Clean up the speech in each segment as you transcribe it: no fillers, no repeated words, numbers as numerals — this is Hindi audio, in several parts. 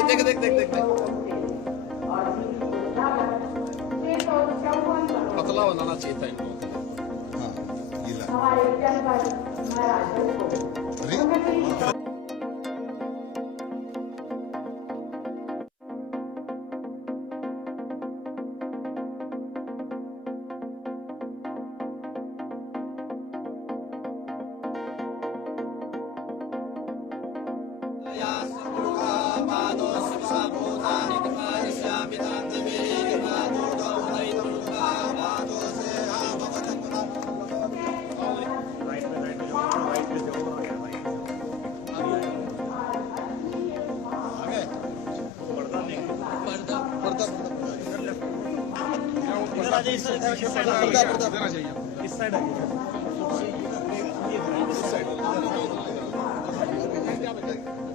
देख देख देख देख पतला बनाना चाहिए था इनको। हाँ गीला। इस साइड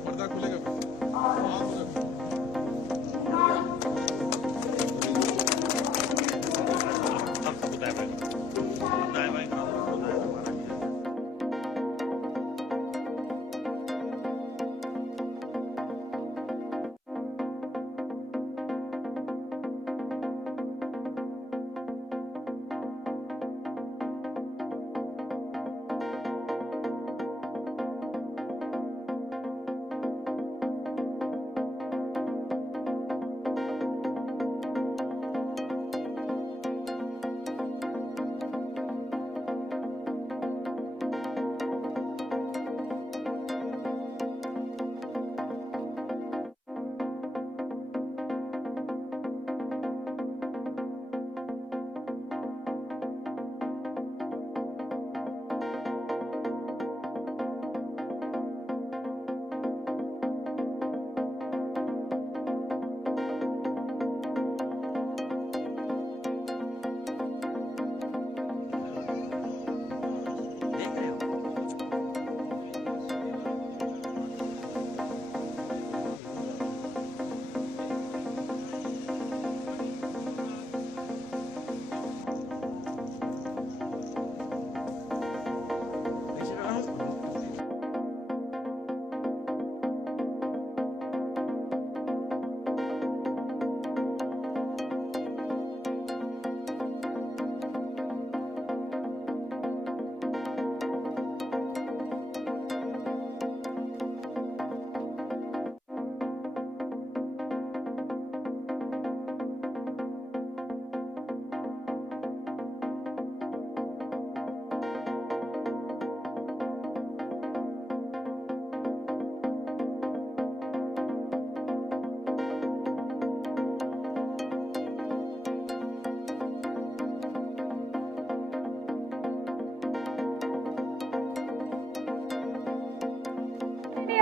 पर्दा खुलेगा।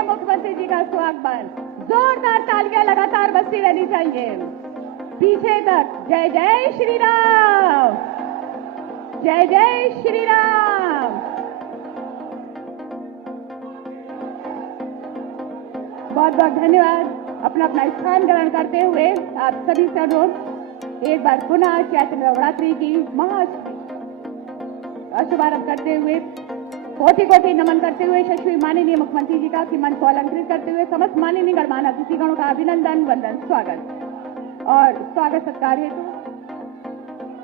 मुख्यमंत्री जी का स्वागत, जोरदार तालियां लगातार बजती रहनी चाहिए पीछे तक। जय जय श्री राम, जय जय श्री राम। बहुत बहुत धन्यवाद। अपना अपना स्थान ग्रहण करते हुए आप सभी से अनुरोध, एक बार पुनः चैत्र नवरात्रि की शुभारंभ करते हुए कोटि कोटि नमन करते हुए यशस्वी माननीय मुख्यमंत्री जी का मंच को अलंकृत करते हुए समस्त माननीय गणमान्य अतिथिगणों का अभिनंदन, वंदन, स्वागत और स्वागत सत्कार हेतु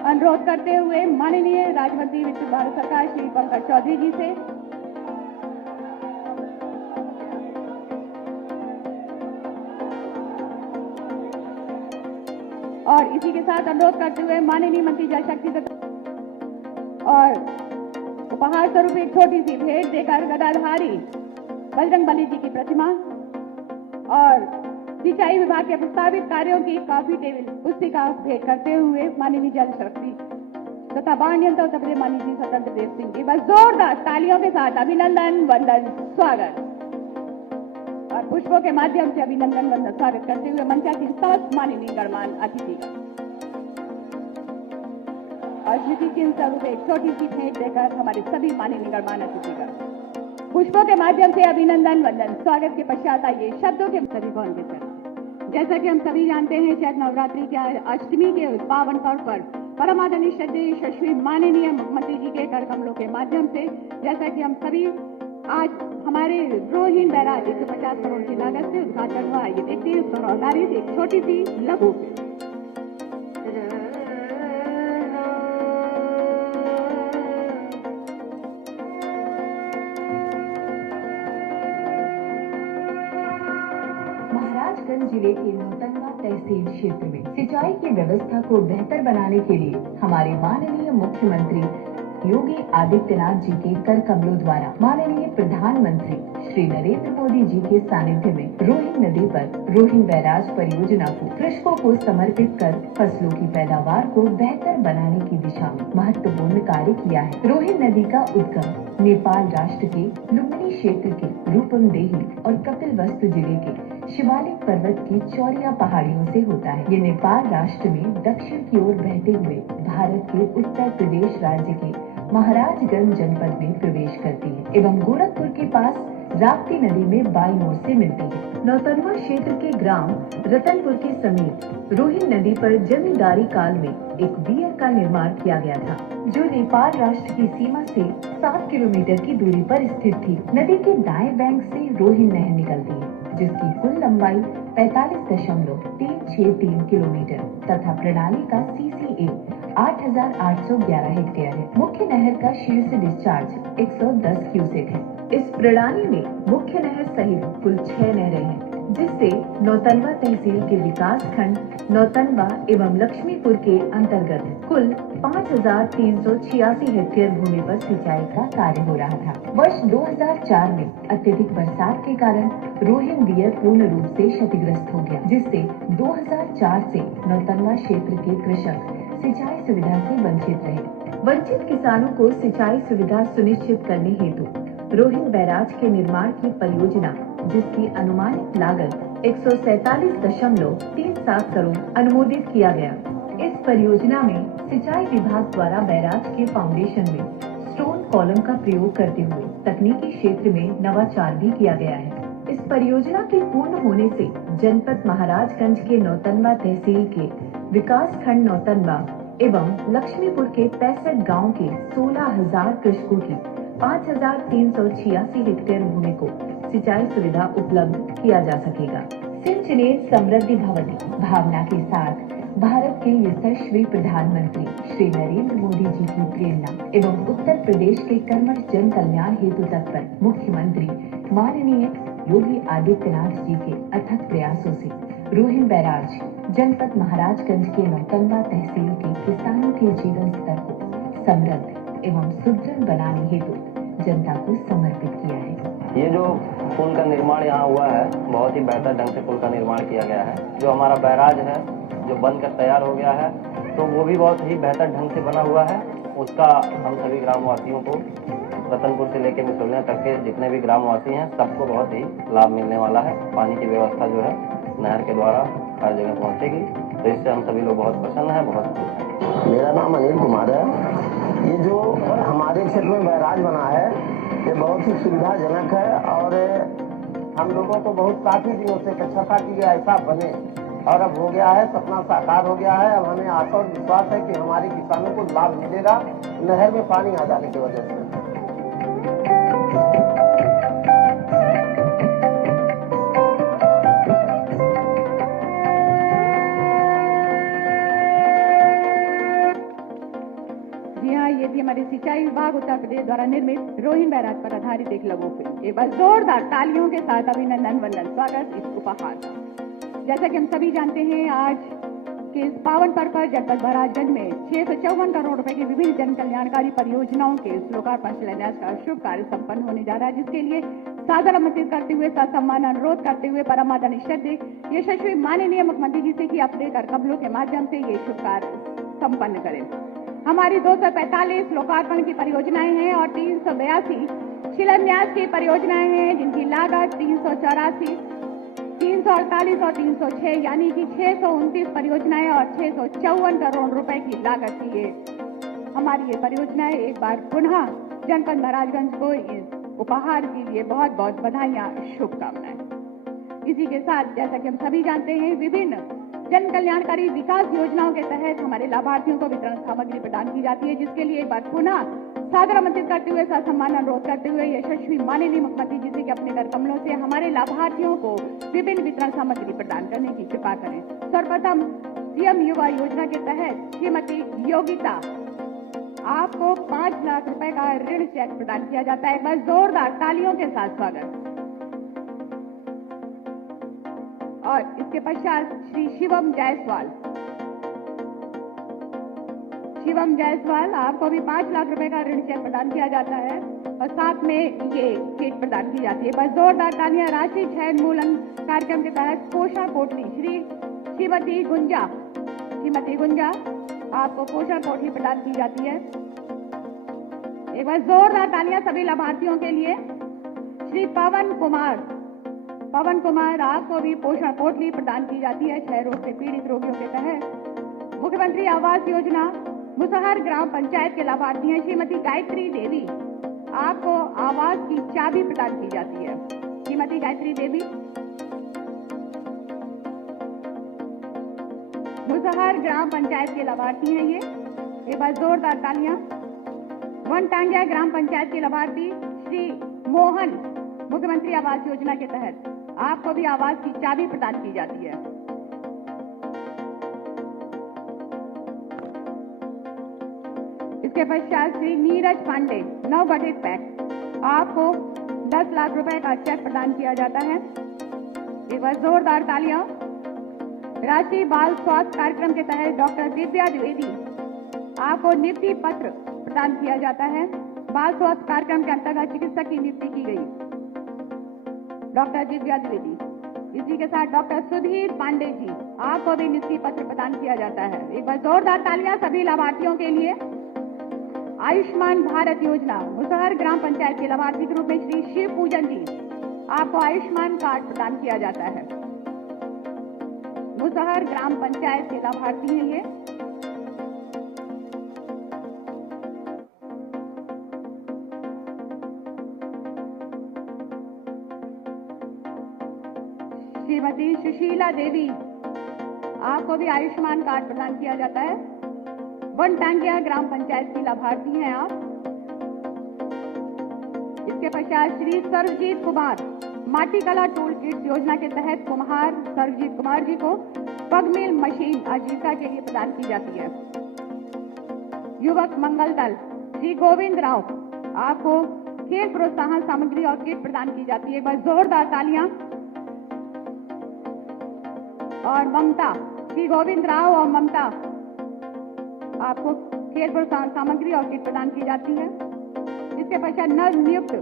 अनुरोध करते हुए माननीय राज्य मंत्री वित्त भारत सरकार श्री पंकज चौधरी जी से और इसी के साथ अनुरोध करते हुए माननीय मंत्री जल शक्ति और उपहार स्वरूप एक छोटी सी भेंट देकर गदाधारी बजरंगबली जी की प्रतिमा और सिंचाई विभाग के प्रस्तावित कार्यों की कॉफी टेबल पुस्तिका भेंट करते हुए माननीय जल शक्ति तथा बाढ़ नियंत्रण उत्तर माननीय स्वतंत्र देव सिंह जी बस जोरदार तालियों के साथ अभिनंदन, वंदन, स्वागत और पुष्पों के माध्यम से अभिनंदन, वंदन, स्वागत करते हुए मंचासीन समस्त माननीय गणमान्य अतिथि और स्मृति चिन्ह स्वरूप एक छोटी सी भेंट देकर हमारे सभी माननीय गणमान्य अतिथिगण पुष्पों के माध्यम से अभिनंदन, वंदन, स्वागत के पश्चात आइए शब्दों के सभी कौन के चरण जैसा कि हम सभी जानते हैं, चैत्र नवरात्रि के अष्टमी के पावन पर्व पर परम आदरणीय श्रद्धेय यशस्वी माननीय मुख्यमंत्री जी के कर कमलों के माध्यम से, जैसा कि हम सभी आज हमारे रोहिन बैराज 150 करोड़ की लागत से उद्घाटन हुआ। ये देखते हैं उस पर आधारित एक छोटी सी लघु फिल्म। महाराजगंज जिले के नौतनवा तहसील क्षेत्र में सिंचाई की व्यवस्था को बेहतर बनाने के लिए हमारे माननीय मुख्यमंत्री योगी आदित्यनाथ जी के कर कमलों द्वारा माननीय प्रधानमंत्री श्री नरेंद्र मोदी जी के सानिध्य में रोहिन नदी पर रोहिन बैराज परियोजना को कृषकों को समर्पित कर फसलों की पैदावार को बेहतर बनाने की दिशा में महत्वपूर्ण कार्य किया है। रोहिन नदी का उद्गम नेपाल राष्ट्र के लुम्बिनी क्षेत्र के रूपमदेही और कपिलवस्तु जिले के शिवालिक पर्वत की चौड़िया पहाड़ियों से होता है। ये नेपाल राष्ट्र में दक्षिण की ओर बहते हुए भारत के उत्तर प्रदेश राज्य के महाराजगंज जनपद में प्रवेश करती है एवं गोरखपुर के पास राप्ती नदी में बाईं ओर से मिलती है। नौतनवा क्षेत्र के ग्राम रतनपुर के समीप रोहिन नदी पर जमींदारी काल में एक बीयर का निर्माण किया गया था, जो नेपाल राष्ट्र की सीमा से 7 किलोमीटर की दूरी पर स्थित थी। नदी के दाएं बैंक से रोहिन नहर निकलती है, जिसकी कुल लंबाई 45.363 किलोमीटर तथा प्रणाली का CCA 8,811 हेक्टेयर है। मुख्य नहर का शीर्ष डिस्चार्ज 110 क्यूसेक है। इस प्रणाली में मुख्य नहर सहित कुल 6 नहरें हैं, जिससे नौतनवा तहसील के विकास खंड नौतनवा एवं लक्ष्मीपुर के अंतर्गत कुल 5,386 हेक्टेयर भूमि पर सिंचाई का कार्य हो रहा था। वर्ष 2004 में अत्यधिक बरसात के कारण रोहिन बीयर पूर्ण रूप से क्षतिग्रस्त हो गया, जिससे 2004 से नौतनवा क्षेत्र के कृषक सिंचाई सुविधा से वंचित रहे। वंचित किसानों को सिंचाई सुविधा सुनिश्चित करने हेतु रोहिन बैराज के निर्माण की परियोजना, जिसकी अनुमानित लागत 147.37 करोड़ अनुमोदित किया गया। इस परियोजना में सिंचाई विभाग द्वारा बैराज के फाउंडेशन में स्टोन कॉलम का प्रयोग करते हुए तकनीकी क्षेत्र में नवाचार भी किया गया है। इस परियोजना के पूर्ण होने से जनपद महाराजगंज के नौतनवा तहसील के विकास खंड नौतनवा एवं लक्ष्मीपुर के 65 गाँव के 16,000 कृषकों की 5,386 हेक्टेयर भूमि को सिंचाई सुविधा उपलब्ध किया जा सकेगा। सिंचनेत समृद्धि भवति भावना के साथ भारत के यशस्वी प्रधानमंत्री श्री नरेंद्र मोदी जी की प्रेरणा एवं उत्तर प्रदेश के कर्मठ जन कल्याण हेतु तत्पर मुख्यमंत्री माननीय योगी आदित्यनाथ जी के अथक प्रयासों से रोहिन बैराज जनपद महाराजगंज के नौतनवा तहसील के किसानों के जीवन स्तर को समृद्ध एवं सुदृढ़ बनाने हेतु जनता को समर्पित किया है। ये जो पुल का निर्माण यहाँ हुआ है, बहुत ही बेहतर ढंग से पुल का निर्माण किया गया है। जो हमारा बैराज है, जो बनकर तैयार हो गया है, तो वो भी बहुत ही बेहतर ढंग से बना हुआ है। उसका हम सभी ग्रामवासियों को रतनपुर से लेकर मिसौलिया तक के जितने भी ग्रामवासी हैं, सबको बहुत ही लाभ मिलने वाला है। पानी की व्यवस्था जो है नहर के द्वारा हर जगह पहुँचेगी, तो इससे हम सभी लोग बहुत प्रसन्न हैं, बहुत खुश हैं। मेरा नाम अनिल कुमार है। ये जो हमारे क्षेत्र में बैराज बना है, ये बहुत ही सुविधाजनक है और हम लोगों को बहुत काफी दिनों से इच्छा था कि ये ऐसा बने और अब हो गया है, सपना साकार हो गया है। अब हमें आशा और विश्वास है कि हमारे किसानों को लाभ मिलेगा नहर में पानी आ जाने की वजह से। ये थी हमारे सिंचाई विभाग उत्तर प्रदेश द्वारा निर्मित रोहिन बैराज पर आधारित एक लघु फिल्म। एक बार जोरदार तालियों के साथ अभिनंदन वंदन स्वागत इस उपहार का। जैसा कि हम सभी जानते हैं, आज के इस पावन पर्व पर जनपद महाराजगंज में 654 करोड़ रुपए की विभिन्न जन कल्याणकारी परियोजनाओं के लोकार्पण शिलान्यास का शुभ कार्य संपन्न होने जा रहा है, जिसके लिए सादर आमंत्रित करते हुए ससम्मान अनुरोध करते हुए परम आदरणीय श्रद्धेय यशस्वी माननीय मुख्यमंत्री जी से कि अपने कर कमलों के माध्यम से ये शुभ कार्य संपन्न करें। हमारी 245 लोकार्पण की परियोजनाएं हैं और 382 शिलान्यास की परियोजनाएं हैं, जिनकी लागत 384, 348 और 306 यानी कि 629 परियोजनाएं और 654 करोड़ रुपए की लागत की ये हमारी ये परियोजनाएं। एक बार पुनः जनपद महाराजगंज को इस उपहार के लिए बहुत बहुत बधाइयां, शुभकामनाएं। इसी के साथ जैसा कि हम सभी जानते हैं, विभिन्न जन कल्याणकारी विकास योजनाओं के तहत हमारे लाभार्थियों को वितरण सामग्री प्रदान की जाती है, जिसके लिए एक बार पुनः सादर आमंत्रित करते हुए सम्मान अनुरोध करते हुए यशस्वी माननीय मुख्यमंत्री जी से कि अपने कर कमलों से हमारे लाभार्थियों को विभिन्न वितरण सामग्री प्रदान करने की कृपा करें। सर्वप्रथम सीएम युवा योजना के तहत श्रीमती योगिता, आपको 5 लाख रुपए का ऋण चेक प्रदान किया जाता है। बस जोरदार तालियों के साथ स्वागत। और इसके पश्चात श्री शिवम जायसवाल, आपको भी 5 लाख रुपए का ऋण चेक प्रदान किया जाता है और साथ में ये किट प्रदान की जाती है। बस जोरदार तालियां। राशि चयन मूलन कार्यक्रम के तहत पोषण पोटली श्रीमती गुंजा, आपको पोषण पोटली प्रदान की जाती है। एक बार जोरदार तालियां सभी लाभार्थियों के लिए। श्री पवन कुमार, आपको भी पोषण पोटली प्रदान की जाती है क्षय रोग से पीड़ित रोगियों के तहत। मुख्यमंत्री आवास योजना मुसहर ग्राम पंचायत के लाभार्थी हैं श्रीमती गायत्री देवी, आपको आवास की चाबी प्रदान की जाती है। श्रीमती गायत्री देवी मुसहर ग्राम पंचायत के लाभार्थी हैं ये। एक बार जोरदार तालियां। वनटांगिया ग्राम पंचायत के लाभार्थी श्री मोहन, मुख्यमंत्री आवास योजना के तहत आपको भी आवास की चाबी प्रदान की जाती है। इसके पश्चात श्री नीरज पांडे, नवगठित पैक, आपको 10 लाख रुपए का चेक प्रदान किया जाता है। एक बार जोरदार तालियां। राष्ट्रीय बाल स्वास्थ्य कार्यक्रम के तहत डॉक्टर दिव्या द्विवेदी, आपको नियुक्ति पत्र प्रदान किया जाता है। बाल स्वास्थ्य कार्यक्रम के अंतर्गत चिकित्सक की नियुक्ति की गई डॉक्टर दिव्या द्विवेदी। इसी के साथ डॉक्टर सुधीर पांडे जी, आपको भी नियुक्ति पत्र प्रदान किया जाता है। एक बार जोरदार तालियां सभी लाभार्थियों के लिए। आयुष्मान भारत योजना मुसहर ग्राम पंचायत के लाभार्थी के रूप में श्री शिव पूजन जी, आपको आयुष्मान कार्ड प्रदान किया जाता है। मुसहर ग्राम पंचायत के लाभार्थी हैं ये। श्रीमती सुशीला देवी, आपको भी आयुष्मान कार्ड प्रदान किया जाता है। वनटांगिया ग्राम पंचायत की लाभार्थी हैं आप। इसके पश्चात श्री सर्वजीत कुमार, माटी कला टूल किट योजना के तहत कुम्हार सर्वजीत कुमार जी को पगमिल मशीन आजीविका के लिए प्रदान की जाती है। युवक मंगल दल श्री गोविंद राव, आपको खेल प्रोत्साहन सामग्री और किट प्रदान की जाती है। बस जोरदार तालियां। और ममता, श्री गोविंद राव और ममता, आपको खेल प्रोत्साहन सामग्री और किट प्रदान की जाती है। इसके पश्चात नव नियुक्त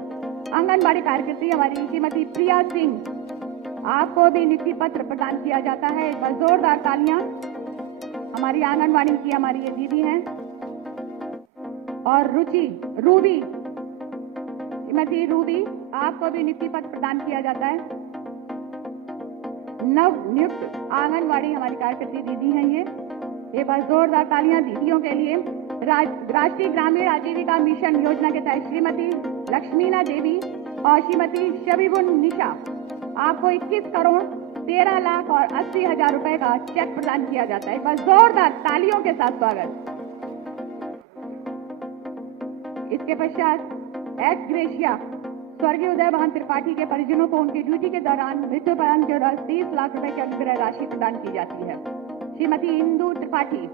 आंगनबाड़ी कार्यकर्त्री हमारी श्रीमती प्रिया सिंह, आपको भी नियुक्ति पत्र प्रदान किया जाता है। बस जोरदार तालियां। हमारी आंगनबाड़ी की हमारी ये दीदी हैं। और रूबी, श्रीमती रूबी, आपको भी नियुक्ति पत्र प्रदान किया जाता है। नव नियुक्त आंगनबाड़ी हमारी कार्यकर्त्री दीदी हैं ये। एक बार जोरदार तालियां दीदियों के लिए। राष्ट्रीय ग्रामीण आजीविका मिशन योजना के तहत श्रीमती लक्ष्मीना देवी और श्रीमती शबीबुन निशा, आपको 21 करोड़ 13 लाख और 80 हजार रुपए का चेक प्रदान किया जाता है। बस जोरदार तालियों के साथ स्वागत। इसके पश्चात एक्स ग्रेशिया स्वर्गीय उदय भान त्रिपाठी के परिजनों को उनकी ड्यूटी के दौरान मृत्यु प्रदान के दौरान 30 लाख रुपए की अनुग्रह राशि प्रदान की जाती है। श्रीमती इंदू त्रिपाठी,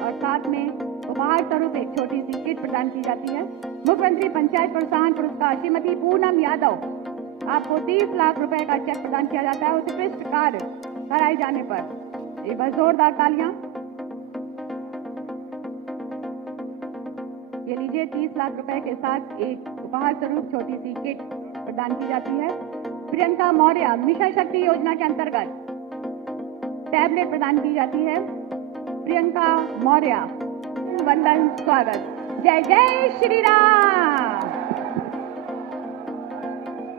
और साथ में उपहार स्वरूप एक छोटी सी किट प्रदान की जाती है। मुख्यमंत्री पंचायत प्रोत्साहन पुरस्कार श्रीमती पूनम यादव, आपको 30 लाख रुपए का चेक प्रदान किया जाता है उत्कृष्ट कार्य कराए जाने पर। एक बार जोरदार तालियां। ये लीजिए, 30 लाख रुपए के साथ एक उपहार स्वरूप छोटी सी किट प्रदान की जाती है। प्रियंका मौर्य, मिशन शक्ति योजना के अंतर्गत टैबलेट प्रदान की जाती है। प्रियंका मौर्य, वंदन, स्वागत। जय जय श्री राम।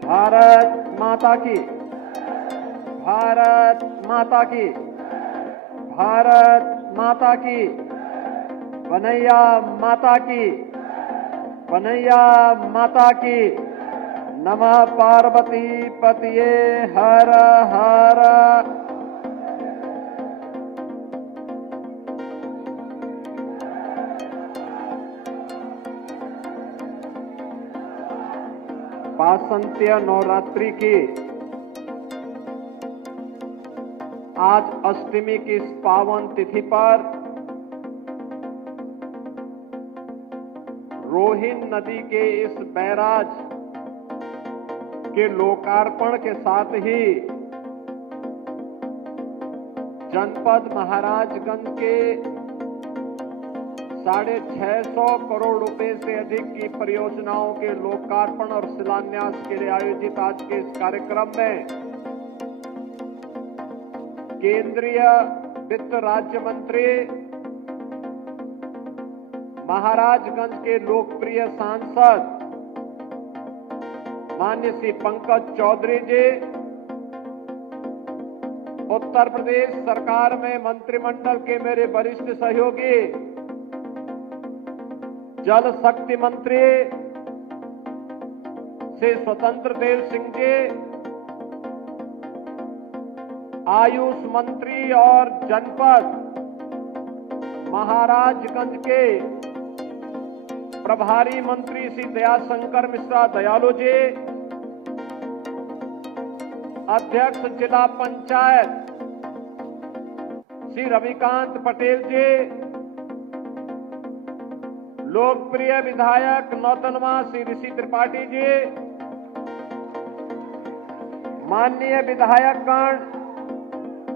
भारत माता की, भारत माता की, भारत माता की, कन्हैया माता की, कन्हैया माता की, नमः पार्वती पतये हर हर। वासंतीय नवरात्रि की आज अष्टमी की इस पावन तिथि पर रोहिन नदी के इस बैराज के लोकार्पण के साथ ही जनपद महाराजगंज के 650 करोड़ रुपए से अधिक की परियोजनाओं के लोकार्पण और शिलान्यास के लिए आयोजित आज के इस कार्यक्रम में केंद्रीय वित्त राज्य मंत्री, महाराजगंज के लोकप्रिय सांसद माननीय श्री पंकज चौधरी जी, उत्तर प्रदेश सरकार में मंत्रिमंडल के मेरे वरिष्ठ सहयोगी जल शक्ति मंत्री श्री स्वतंत्र देव सिंह जी, आयुष मंत्री और जनपद महाराजगंज के प्रभारी मंत्री श्री दयाशंकर मिश्रा दयालु जी, अध्यक्ष जिला पंचायत श्री रविकांत पटेल जी, लोकप्रिय विधायक नौतनवा श्री ऋषि त्रिपाठी जी, माननीय विधायकगण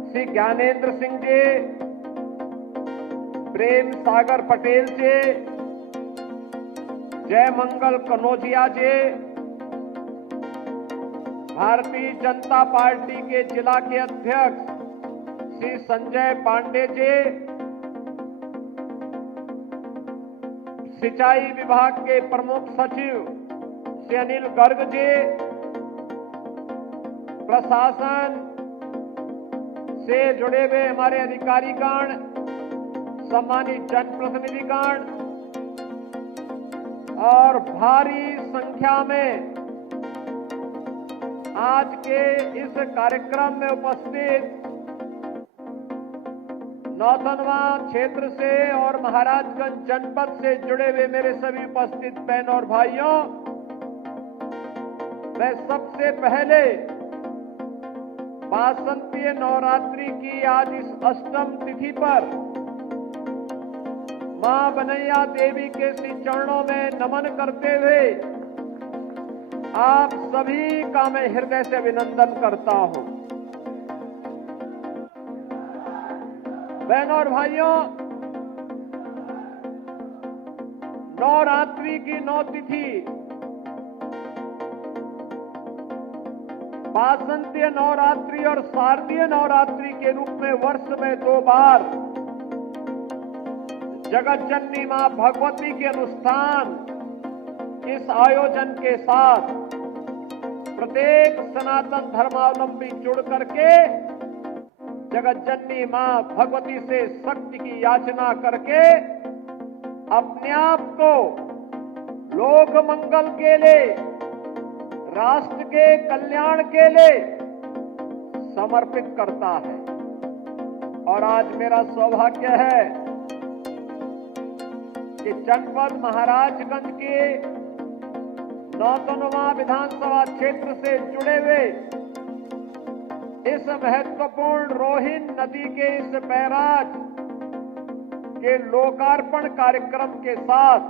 श्री ज्ञानेंद्र सिंह जी, प्रेम सागर पटेल जी, जय मंगल कनौजिया जी, भारतीय जनता पार्टी के जिला के अध्यक्ष श्री संजय पांडे जी, सिंचाई विभाग के प्रमुख सचिव श्री अनिल गर्ग जी, प्रशासन से जुड़े हुए हमारे अधिकारीगण, सम्मानित जनप्रतिनिधिगण और भारी संख्या में आज के इस कार्यक्रम में उपस्थित नौतनवा क्षेत्र से और महाराजगंज जनपद से जुड़े हुए मेरे सभी उपस्थित बहन और भाइयों, मैं सबसे पहले वासंतीय नवरात्रि की आज इस अष्टम तिथि पर मां बनैया देवी के श्री चरणों में नमन करते हुए आप सभी का मैं हृदय से अभिनंदन करता हूं। बहनों और भाइयों, नवरात्रि की 9 तिथि वासंतीय नवरात्रि और शारदीय नवरात्रि के रूप में वर्ष में 2 बार जगत जननी मां भगवती के अनुष्ठान इस आयोजन के साथ प्रत्येक सनातन धर्मावलंबी जुड़ करके जगत जननी मां भगवती से शक्ति की याचना करके अपने आप को लोक मंगल के लिए, राष्ट्र के कल्याण के लिए समर्पित करता है। और आज मेरा सौभाग्य है कि जनपद महाराजगंज के नौतनवा विधानसभा क्षेत्र से जुड़े हुए इस महत्वपूर्ण रोहिन नदी के इस बैराज के लोकार्पण कार्यक्रम के साथ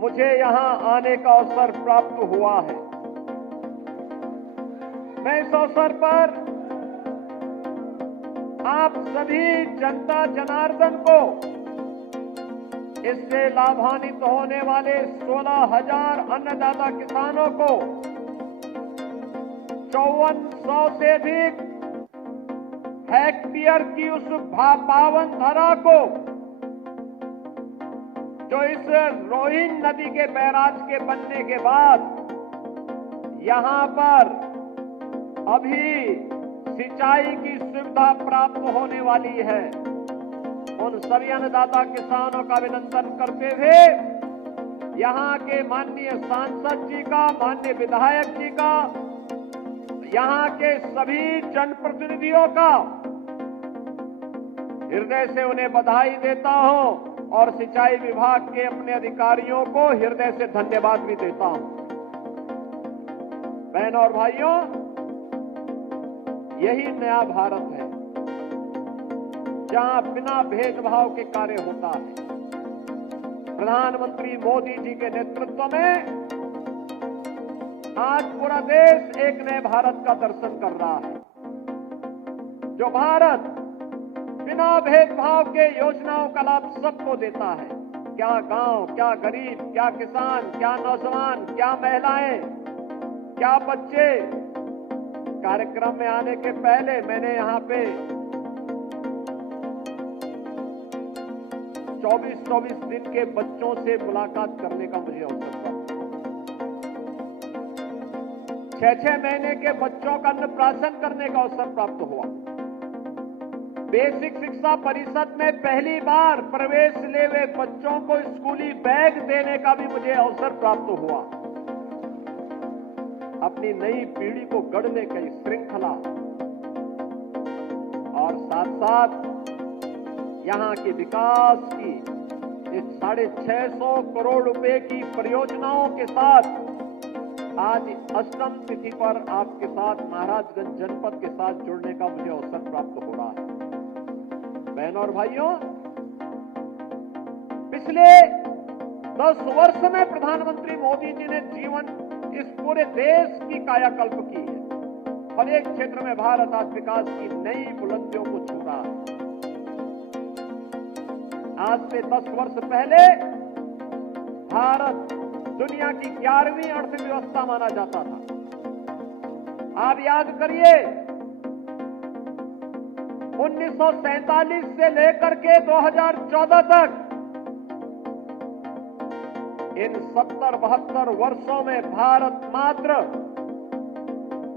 मुझे यहां आने का अवसर प्राप्त हुआ है। मैं इस अवसर पर आप सभी जनता जनार्दन को, इससे लाभान्वित होने वाले 16,000 अन्नदाता किसानों को, 5400 से अधिक हेक्टेयर की उस पावन धरा को जो इस रोहिन नदी के बैराज के बनने के बाद यहां पर अभी सिंचाई की सुविधा प्राप्त होने वाली है, उन सभी अन्नदाता किसानों का अभिनंदन करते हुए यहाँ के माननीय सांसद जी का, माननीय विधायक जी का, यहाँ के सभी जनप्रतिनिधियों का हृदय से उन्हें बधाई देता हूं और सिंचाई विभाग के अपने अधिकारियों को हृदय से धन्यवाद भी देता हूं। बहनों और भाइयों, यही नया भारत है जहां बिना भेदभाव के कार्य होता है। प्रधानमंत्री मोदी जी के नेतृत्व में आज पूरा देश एक नए भारत का दर्शन कर रहा है, जो भारत बिना भेदभाव के योजनाओं का लाभ सबको देता है। क्या गांव, क्या गरीब, क्या किसान, क्या नौजवान, क्या महिलाएं, क्या बच्चे। कार्यक्रम में आने के पहले मैंने यहां पे 24-24 दिन के बच्चों से मुलाकात करने का मुझे अवसर हुआ। 6-6 महीने के बच्चों का अन्नप्राशन करने का अवसर प्राप्त हुआ। बेसिक शिक्षा परिषद में पहली बार प्रवेश ले हुए बच्चों को स्कूली बैग देने का भी मुझे अवसर प्राप्त हुआ। अपनी नई पीढ़ी को गढ़ने की श्रृंखला और साथ साथ यहां के विकास की 650 करोड़ रुपए की परियोजनाओं के साथ आज अष्टम तिथि पर आपके साथ महाराजगंज जनपद के साथ जुड़ने का मुझे अवसर प्राप्त हो रहा है। बहनों और भाइयों, पिछले 10 वर्ष में प्रधानमंत्री मोदी जी ने जीवन इस पूरे देश की कायाकल्प की है। हर एक क्षेत्र में भारत आज विकास की नई बुलंदियों को छू रहा है। आज से 10 वर्ष पहले भारत दुनिया की 11वीं अर्थव्यवस्था माना जाता था। आप याद करिए, 1947 से लेकर के 2014 तक इन 70-72 वर्षों में भारत मात्र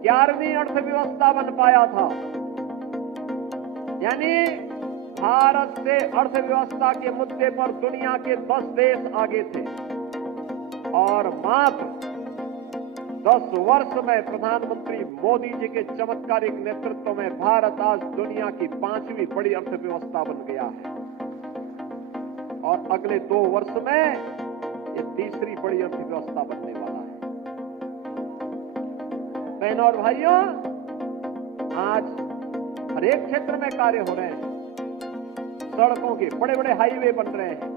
11वीं अर्थव्यवस्था बन पाया था। यानी भारत से अर्थव्यवस्था के मुद्दे पर दुनिया के 10 देश आगे थे और मात्र 10 वर्ष में प्रधानमंत्री मोदी जी के चमत्कारिक नेतृत्व में भारत आज दुनिया की 5वीं बड़ी अर्थव्यवस्था बन गया है और अगले 2 वर्ष में ये 3री बड़ी अर्थव्यवस्था बनने वाला है। बहनों और भाइयों, आज हर एक क्षेत्र में कार्य हो रहे हैं। सड़कों के बड़े बड़े हाईवे बन रहे हैं,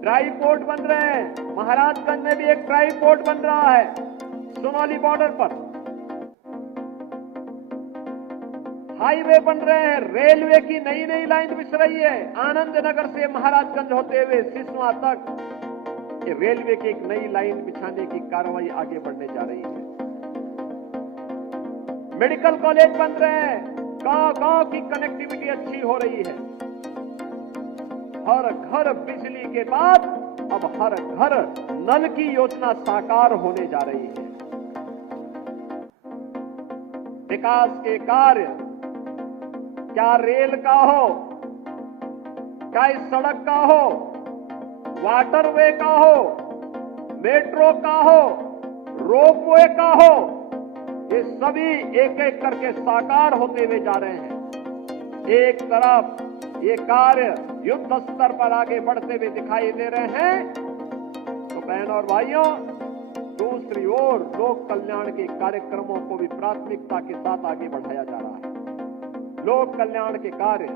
ट्राई पोर्ट बन रहे हैं। महाराजगंज में भी एक ट्राई पोर्ट बन रहा है सोनाली बॉर्डर पर। हाईवे बन रहे हैं, रेलवे की नई नई लाइन बिछ रही है। आनंद नगर से महाराजगंज होते हुए सिसवा तक ये रेलवे की एक नई लाइन बिछाने की कार्रवाई आगे बढ़ने जा रही है। मेडिकल कॉलेज बन रहे हैं, गांव-गांव की कनेक्टिविटी अच्छी हो रही है। हर घर बिजली के बाद अब हर घर नल की योजना साकार होने जा रही है। विकास के कार्य, क्या रेल का हो, चाहे सड़क का हो, वाटरवे का हो, मेट्रो का हो, रोपवे का हो, ये सभी एक एक करके साकार होते हुए जा रहे हैं। एक तरफ ये कार्य युद्ध स्तर पर आगे बढ़ते हुए दिखाई दे रहे हैं, तो बहनों और भाइयों, दूसरी ओर लोक कल्याण के कार्यक्रमों को भी प्राथमिकता के साथ आगे बढ़ाया जा रहा है। लोक कल्याण के कार्य,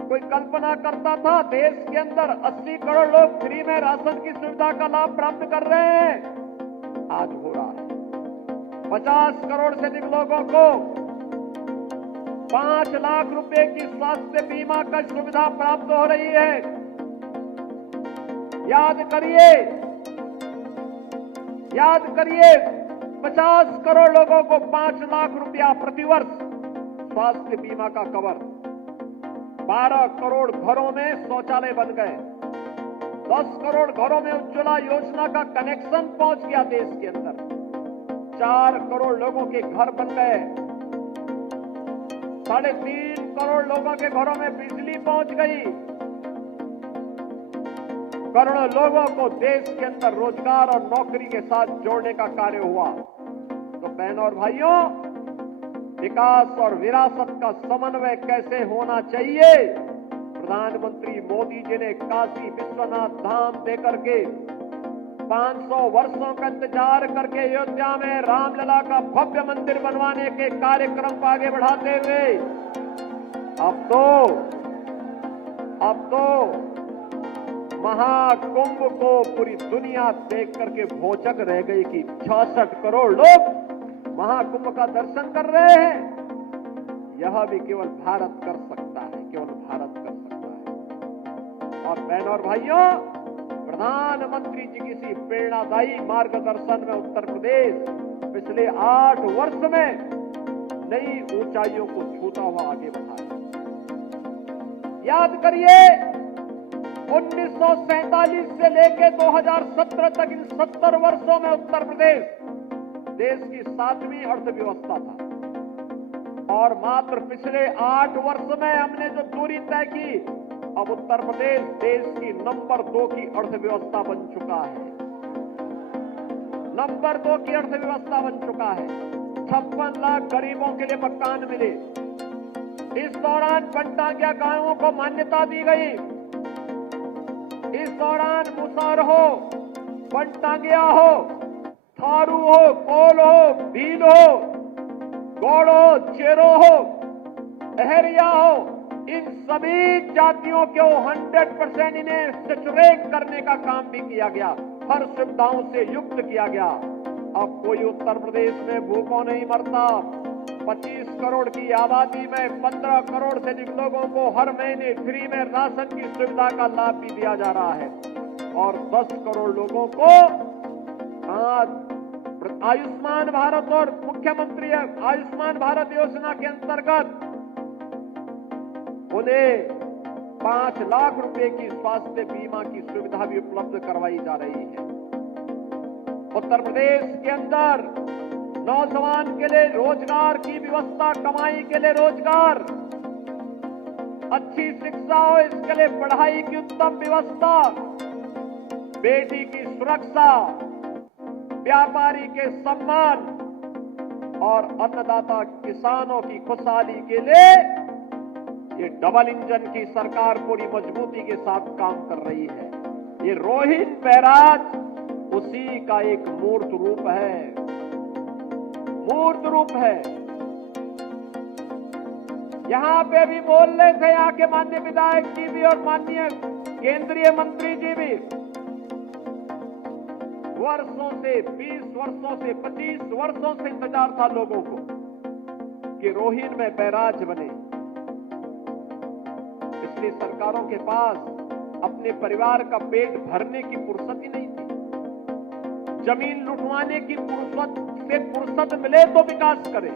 कोई कल्पना करता था देश के अंदर 80 करोड़ लोग फ्री में राशन की सुविधा का लाभ प्राप्त कर रहे हैं? आज हो रहा है। 50 करोड़ से अधिक लोगों को 5 लाख रुपए की स्वास्थ्य बीमा का सुविधा प्राप्त हो रही है। याद करिए 50 करोड़ लोगों को 5 लाख रुपया प्रतिवर्ष स्वास्थ्य बीमा का कवर। 12 करोड़ घरों में शौचालय बन गए। 10 करोड़ घरों में उज्ज्वला योजना का कनेक्शन पहुंच गया देश के अंदर। 4 करोड़ लोगों के घर बन गए। 3.5 करोड़ लोगों के घरों में बिजली पहुंच गई। करोड़ों लोगों को देश के अंदर रोजगार और नौकरी के साथ जोड़ने का कार्य हुआ। तो बहनों और भाइयों, विकास और विरासत का समन्वय कैसे होना चाहिए, प्रधानमंत्री मोदी जी ने काशी विश्वनाथ धाम देकर के 500 वर्षों का इंतजार करके अयोध्या में रामलला का भव्य मंदिर बनवाने के कार्यक्रम को आगे बढ़ाते हुए अब तो महाकुंभ को पूरी दुनिया देख करके भौचक रह गई कि 66 करोड़ लोग महाकुंभ का दर्शन कर रहे हैं। यह भी केवल भारत कर सकता है, केवल भारत कर सकता है। और बहनों और भाइयों, प्रधानमंत्री जी किसी प्रेरणादायी मार्गदर्शन में उत्तर प्रदेश पिछले 8 वर्ष में नई ऊंचाइयों को छूता हुआ आगे बढ़ा है। याद करिए, 1947 से लेकर 2017 तक इन 70 वर्षों में उत्तर प्रदेश देश की 7वीं अर्थव्यवस्था था और मात्र पिछले 8 वर्ष में हमने जो दूरी तय की, अब उत्तर प्रदेश देश की नंबर 2 की अर्थव्यवस्था बन चुका है। नंबर 2 की अर्थव्यवस्था बन चुका है। 56 लाख गरीबों के लिए मकान मिले। इस दौरान बनटांगिया गांवों को मान्यता दी गई। इस दौरान मुसहर हो, बनटांगिया हो, थारू हो, कोल हो, भील हो, गौड़ हो, चेरो हो, अहरिया हो, इन सभी जातियों को 100% इन्हें सैचुरेट करने का काम भी किया गया, हर सुविधाओं से युक्त किया गया। अब कोई उत्तर प्रदेश में भूखों नहीं मरता। 25 करोड़ की आबादी में 15 करोड़ से अधिक लोगों को हर महीने फ्री में राशन की सुविधा का लाभ भी दिया जा रहा है और 10 करोड़ लोगों को आज आयुष्मान भारत और मुख्यमंत्री आयुष्मान भारत योजना के अंतर्गत उन्हें 5 लाख रुपए की स्वास्थ्य बीमा की सुविधा भी उपलब्ध करवाई जा रही है। उत्तर प्रदेश के अंदर नौजवान के लिए रोजगार की व्यवस्था, कमाई के लिए रोजगार, अच्छी शिक्षा हो इसके लिए पढ़ाई की उत्तम व्यवस्था, बेटी की सुरक्षा, व्यापारी के सम्मान और अन्नदाता किसानों की खुशहाली के लिए ये डबल इंजन की सरकार पूरी मजबूती के साथ काम कर रही है। ये रोहित बैराज उसी का एक मूर्त रूप है, मूर्त रूप है। यहां पे भी बोल रहे थे यहाँ के माननीय विधायक जी भी और माननीय केंद्रीय मंत्री जी भी, वर्षों से 20 वर्षों से 25 वर्षों से इंतजार था लोगों को कि रोहिन में बैराज बने। पिछली सरकारों के पास अपने परिवार का पेट भरने की फुर्सत ही नहीं थी। जमीन लुटवाने की फुर्सत मिले तो विकास करे।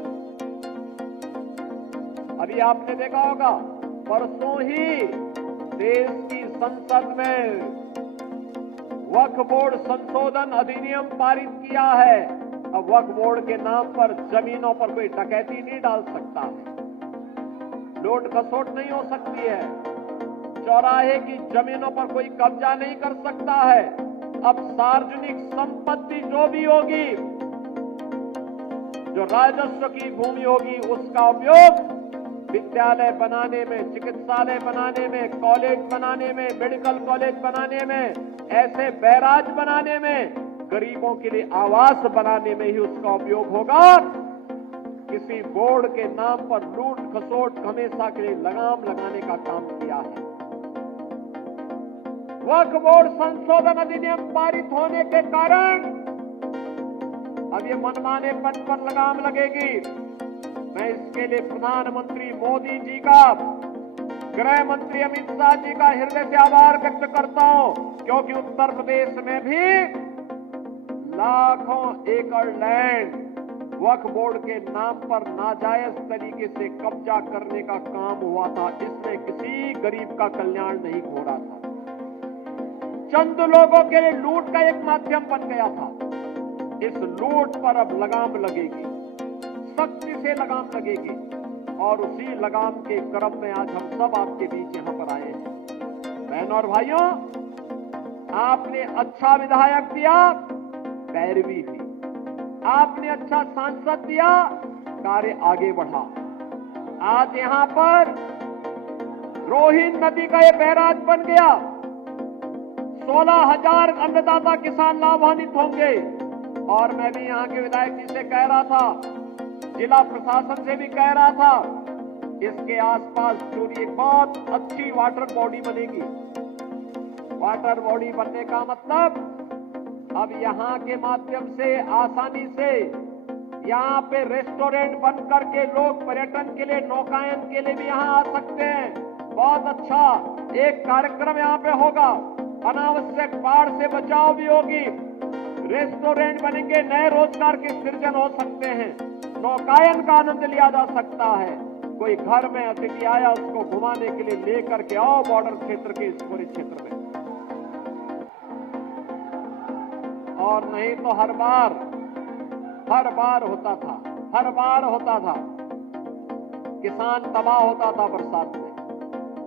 अभी आपने देखा होगा, परसों ही देश की संसद में वक्फ बोर्ड संशोधन अधिनियम पारित किया है। अब वक्फ बोर्ड के नाम पर जमीनों पर कोई डकैती नहीं डाल सकता है, लूट खसोट नहीं हो सकती है, चौराहे की जमीनों पर कोई कब्जा नहीं कर सकता है। अब सार्वजनिक संपत्ति जो भी होगी, जो राजस्व की भूमि होगी, उसका उपयोग विद्यालय बनाने में, चिकित्सालय बनाने में, कॉलेज बनाने में, मेडिकल कॉलेज बनाने में, ऐसे बैराज बनाने में, गरीबों के लिए आवास बनाने में ही उसका उपयोग होगा। किसी बोर्ड के नाम पर लूट खसोट हमेशा के लिए लगाम लगाने का काम किया है। वक्फ बोर्ड संशोधन अधिनियम पारित होने के कारण अब ये मनमानेपन पर लगाम लगेगी। मैं इसके लिए प्रधानमंत्री मोदी जी का, गृह मंत्री अमित शाह जी का हृदय से आभार व्यक्त करता हूं, क्योंकि उत्तर प्रदेश में भी लाखों एकड़ लैंड वक्फ बोर्ड के नाम पर नाजायज तरीके से कब्जा करने का काम हुआ था। इसमें किसी गरीब का कल्याण नहीं हो रहा था, चंद लोगों के लिए लूट का एक माध्यम बन गया था। इस लूट पर अब लगाम लगेगी, सख्ती से लगाम लगेगी और उसी लगाम के क्रम में आज हम सब आपके बीच यहां पर आए हैं। बहनों और भाइयों, आपने अच्छा विधायक दिया, पैरवी हुई। आपने अच्छा सांसद दिया, कार्य आगे बढ़ा। आज यहां पर रोहिन नदी का ये बैराज बन गया। 16,000 अन्नदाता किसान लाभान्वित होंगे। और मैं भी यहाँ के विधायक जी से कह रहा था, जिला प्रशासन से भी कह रहा था, इसके आसपास पूरी एक बहुत अच्छी वाटर बॉडी बनेगी। वाटर बॉडी बनने का मतलब अब यहाँ के माध्यम से आसानी से यहाँ पे रेस्टोरेंट बन करके लोग पर्यटन के लिए, नौकायन के लिए भी यहाँ आ सकते हैं। बहुत अच्छा एक कार्यक्रम यहाँ पे होगा। अनावश्यक बाढ़ से बचाव भी होगी, रेस्टोरेंट बनेंगे, नए रोजगार के सृजन हो सकते हैं, नौकायन का आनंद लिया जा सकता है। कोई घर में अतिथि आया, उसको घुमाने के लिए लेकर के आओ बॉर्डर क्षेत्र के इस पूरे क्षेत्र में। और नहीं तो हर बार होता था किसान तबाह होता था बरसात में,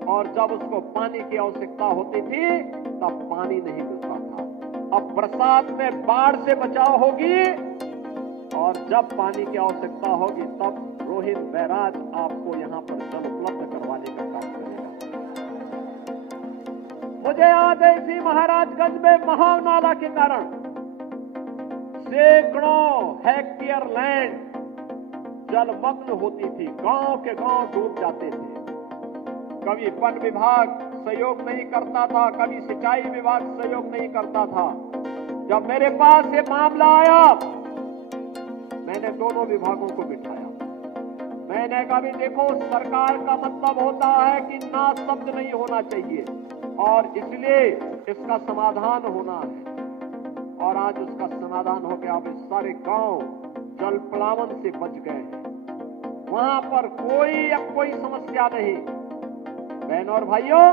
और जब उसको पानी की आवश्यकता होती थी तब पानी नहीं मिलता था। अब बरसात में बाढ़ से बचाव होगी, और जब पानी की आवश्यकता होगी तब रोहिन बैराज आपको यहां पर जल उपलब्ध करवाने का काम करेगा। मुझे याद है इसी महाराजगंज में महानाला के कारण सैकड़ों हेक्टेयर लैंड जलमग्न होती थी, गांव के गांव डूब जाते थे। कभी वन विभाग सहयोग नहीं करता था, कभी सिंचाई विभाग सहयोग नहीं करता था। जब मेरे पास ये मामला आया, मैंने दोनों विभागों को बिठाया। मैंने कहा भी देखो, सरकार का मतलब होता है कि ना शब्द नहीं होना चाहिए, और इसलिए इसका समाधान होना है। और आज उसका समाधान हो गया। अब इस सारे गांव जल प्लावन से बच गए हैं, वहां पर अब कोई समस्या नहीं। बहनों और भाइयों,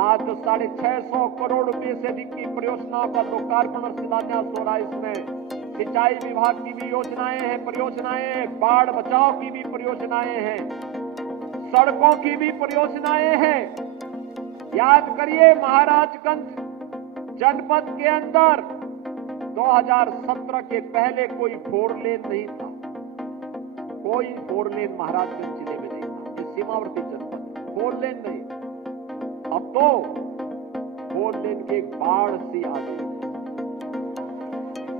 आज जो 650 करोड़ रुपए से अधिक की परियोजनाओं का लोकार्पण और शिलान्यास हो रहा है, इसमें सिंचाई विभाग की भी योजनाएं हैं, परियोजनाएं हैं, बाढ़ बचाव की भी परियोजनाएं हैं, सड़कों की भी परियोजनाएं हैं। याद करिए, महाराजगंज जनपद के अंदर 2017 के पहले कोई 4 लेन नहीं था, कोई 4 लेन महाराजगंज जिले में नहीं था। ये सीमावर्ती जनपद, 4 लेन नहीं। अब तो 4 लेन की एक बाढ़ सी आ गई।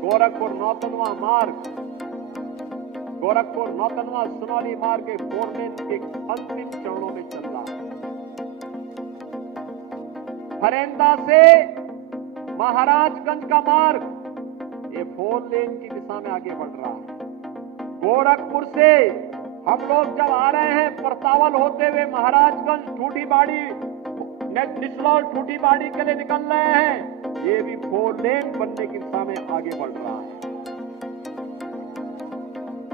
गोरखपुर नौतनवा सुनौली मार्ग के 4 लेन के अंतिम चरणों में चल रहा है। फरेंदा से महाराजगंज का मार्ग ये 4 लेन की दिशा में आगे बढ़ रहा है। गोरखपुर से हम लोग जब आ रहे हैं, परसावल होते हुए महाराजगंज ठूठीबाड़ी, निचलौल ठूठीबाड़ी के लिए निकल रहे हैं, ये भी 4 लेन बनने की दिशा में आगे बढ़ रहा है।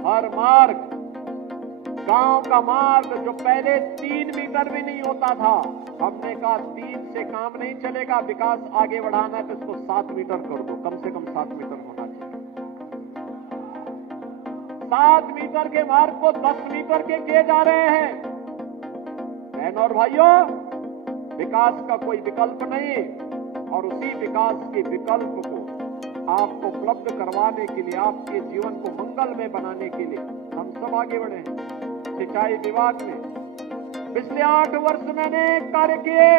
हर मार्ग, गांव का मार्ग जो पहले 3 मीटर भी नहीं होता था, हमने कहा 3 से काम नहीं चलेगा, विकास आगे बढ़ाना है तो इसको 7 मीटर कर दो, कम से कम 7 मीटर होना चाहिए। 7 मीटर के मार्ग को 10 मीटर के किए जा रहे हैं। बहनों और भाइयों, विकास का कोई विकल्प नहीं, और उसी विकास के विकल्प को आपको उपलब्ध करवाने के लिए, आपके जीवन को मंगलमय बनाने के लिए हम सब आगे बढ़े हैं। सिंचाई विभाग में पिछले 8 वर्ष मैंने कार्य किए।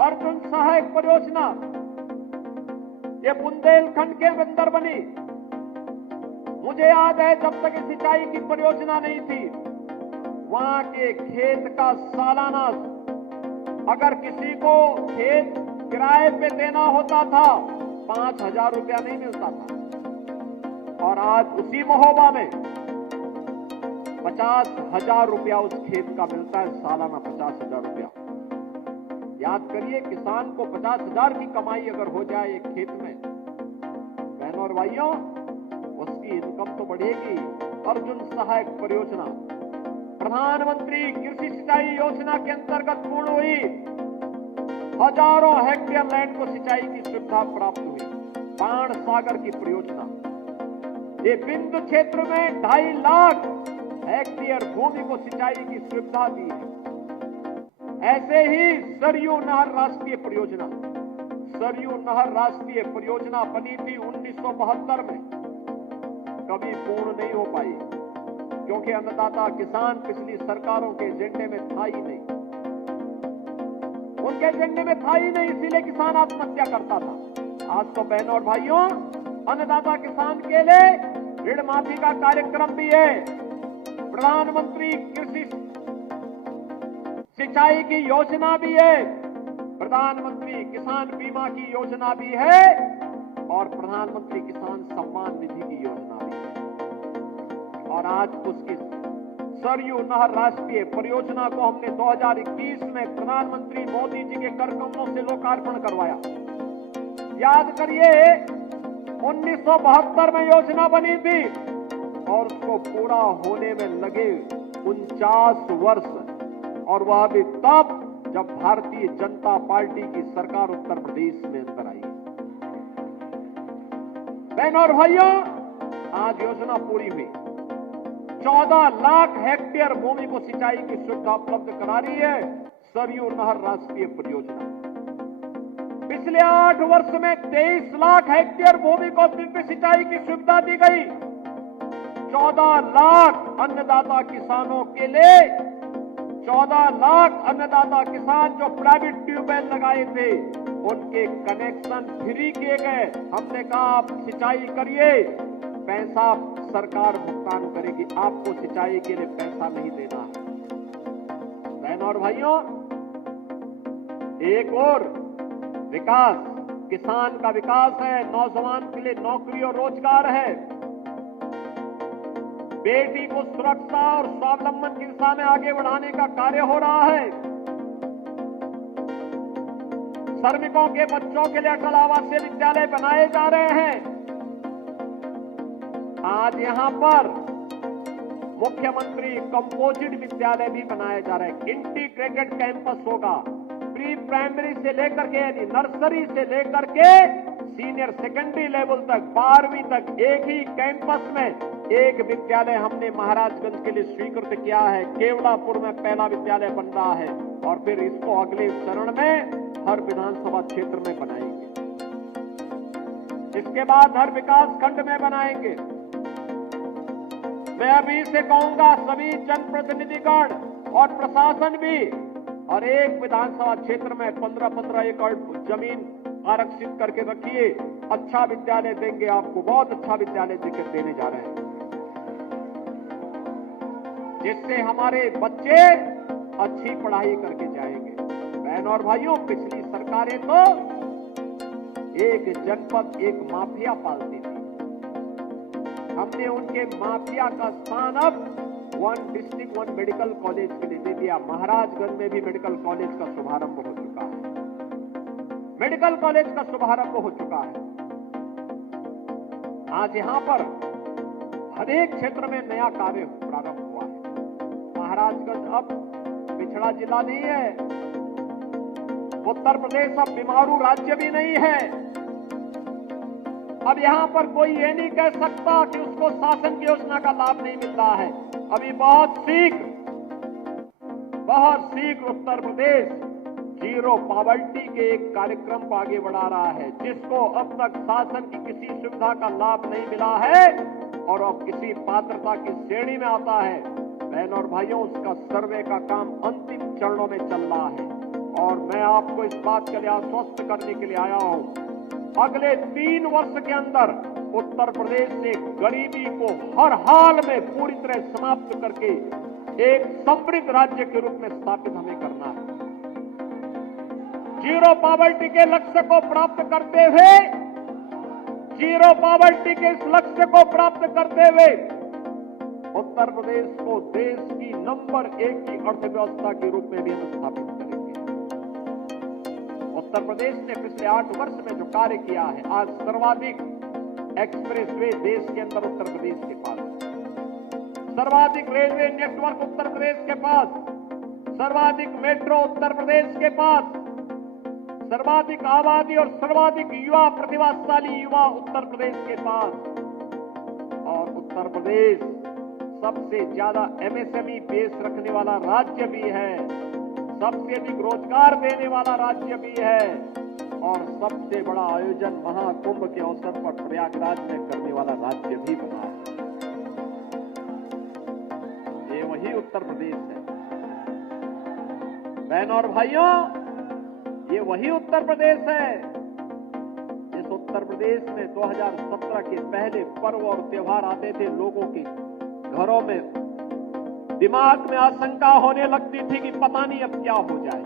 अर्जुन सहायक परियोजना ये बुंदेलखंड के अंदर बनी। मुझे याद है, जब तक सिंचाई की परियोजना नहीं थी, वहां के खेत का सालाना, अगर किसी को खेत किराए पे देना होता था, 5,000 रुपया नहीं मिलता था। और आज उसी महोबा में 50,000 रुपया उस खेत का मिलता है, सालाना 50,000 रुपया। याद करिए, किसान को 50,000 की कमाई अगर हो जाए एक खेत में, बहनों और भाइयों, उसकी इनकम तो बढ़ेगी। अर्जुन सहायक परियोजना प्रधानमंत्री कृषि सिंचाई योजना के अंतर्गत पूर्ण हुई। हजारों हेक्टेयर लैंड को सिंचाई की सुविधा प्राप्त हुई। बाण सागर की परियोजना, ये बिंदु क्षेत्र में 2.5 लाख हेक्टेयर भूमि को सिंचाई की सुविधा दी है। ऐसे ही सरयू नहर राष्ट्रीय परियोजना, सरयू नहर राष्ट्रीय परियोजना बनी थी 1972 में, कभी पूर्ण नहीं हो पाई क्योंकि अन्नदाता किसान पिछली सरकारों के एजेंडे में था ही नहीं, उनके एजेंडे में था ही नहीं, इसीलिए किसान आत्महत्या करता था। आज तो बहनों और भाइयों, अन्नदाता किसान के लिए ऋण माफी का कार्यक्रम भी है, प्रधानमंत्री कृषि सिंचाई की योजना भी है, प्रधानमंत्री किसान बीमा की योजना भी है और प्रधानमंत्री किसान सम्मान निधि की योजना भी है। और आज उसकी सरयू नहर राष्ट्रीय परियोजना को हमने 2021 में प्रधानमंत्री मोदी जी के कर कमलों से लोकार्पण करवाया। याद करिए, 1972 में योजना बनी थी और उसको पूरा होने में लगे 49 वर्ष, और वह भी तब जब भारतीय जनता पार्टी की सरकार उत्तर प्रदेश में अंदर आई। बहनों और भाइयों, आज योजना पूरी हुई, 14 लाख हेक्टेयर भूमि को सिंचाई की सुविधा उपलब्ध करा रही है सरयू नहर राष्ट्रीय परियोजना। पिछले 8 वर्ष में 23 लाख हेक्टेयर भूमि को सिंचाई की सुविधा दी गई। 14 लाख अन्नदाता किसानों के लिए, 14 लाख अन्नदाता किसान जो प्राइवेट ट्यूबवेल लगाए थे, उनके कनेक्शन फ्री किए गए। हमने कहा आप सिंचाई करिए, पैसा सरकार भुगतान करेगी, आपको सिंचाई के लिए पैसा नहीं देना है। बहनों और भाइयों, एक और विकास, किसान का विकास है, नौजवान के लिए नौकरी और रोजगार है, बेटी को सुरक्षा और स्वावलंबन की दिशा में आगे बढ़ाने का कार्य हो रहा है। श्रमिकों के बच्चों के लिए अटल आवासीय विद्यालय बनाए जा रहे हैं। आज यहां पर मुख्यमंत्री कंपोजिट विद्यालय भी बनाए जा रहे हैं। इंटीग्रेटेड कैंपस होगा, प्री प्राइमरी से लेकर के, यानी नर्सरी से लेकर के सीनियर सेकेंडरी लेवल तक, 12वीं तक एक ही कैंपस में एक विद्यालय हमने महाराजगंज के लिए स्वीकृत किया है। केवड़ापुर में पहला विद्यालय बन रहा है और फिर इसको अगले चरण में हर विधानसभा क्षेत्र में बनाएंगे, इसके बाद हर विकास खंड में बनाएंगे। मैं अभी से कहूंगा सभी जनप्रतिनिधिगण और प्रशासन भी, और एक विधानसभा क्षेत्र में 15-15 एकड़ जमीन आरक्षित करके रखिए। अच्छा विद्यालय देंगे आपको, बहुत अच्छा विद्यालय देने जा रहे हैं, जिससे हमारे बच्चे अच्छी पढ़ाई करके जाएंगे। बहनों और भाइयों, पिछली सरकारें तो एक जनपद एक माफिया पालती थी, हमने उनके माफिया का स्थान अब 1 डिस्ट्रिक्ट 1 मेडिकल कॉलेज के लिए दे दिया। महाराजगंज में भी मेडिकल कॉलेज का शुभारंभ हो चुका है, मेडिकल कॉलेज का शुभारंभ हो चुका है। आज यहां पर हर एक क्षेत्र में नया कार्य प्रारंभ हुआ है। महाराजगंज अब पिछड़ा जिला नहीं है, उत्तर प्रदेश अब बीमारू राज्य भी नहीं है। अब यहां पर कोई ये नहीं कह सकता कि उसको शासन की योजना का लाभ नहीं मिल रहा है। अभी बहुत शीघ्र उत्तर प्रदेश जीरो पॉवर्टी के एक कार्यक्रम को आगे बढ़ा रहा है, जिसको अब तक शासन की किसी सुविधा का लाभ नहीं मिला है और अब किसी पात्रता की श्रेणी में आता है। बहनों और भाइयों, उसका सर्वे का काम अंतिम चरणों में चल रहा है और मैं आपको इस बात के लिए आश्वस्त करने के लिए आया हूं, अगले 3 वर्ष के अंदर उत्तर प्रदेश से गरीबी को हर हाल में पूरी तरह समाप्त करके एक समृद्ध राज्य के रूप में स्थापित हमें करना है। जीरो पॉवर्टी के लक्ष्य को प्राप्त करते हुए, जीरो पॉवर्टी के इस लक्ष्य को प्राप्त करते हुए उत्तर प्रदेश को देश की नंबर 1 की अर्थव्यवस्था के रूप में भी हम स्थापित करेंगे। उत्तर प्रदेश ने पिछले 8 वर्ष में जो कार्य किया है, आज सर्वाधिक एक्सप्रेसवे देश के अंदर उत्तर प्रदेश के पास, सर्वाधिक रेलवे नेटवर्क उत्तर प्रदेश के पास, सर्वाधिक मेट्रो उत्तर प्रदेश के पास, सर्वाधिक आबादी और सर्वाधिक युवा प्रतिभाशाली युवा उत्तर प्रदेश के पास, और उत्तर प्रदेश सबसे ज्यादा एमएसएमई बेस रखने वाला राज्य भी है। सबसे अधिक रोजगार देने वाला राज्य भी है और सबसे बड़ा आयोजन महाकुंभ के अवसर पर प्रयागराज में करने वाला राज्य भी बना है। ये वही उत्तर प्रदेश है बहनों और भाइयों, ये वही उत्तर प्रदेश है जिस उत्तर प्रदेश में 2017 के पहले पर्व और त्योहार आते थे, लोगों के घरों में दिमाग में आशंका होने लगती थी कि पता नहीं अब क्या हो जाए,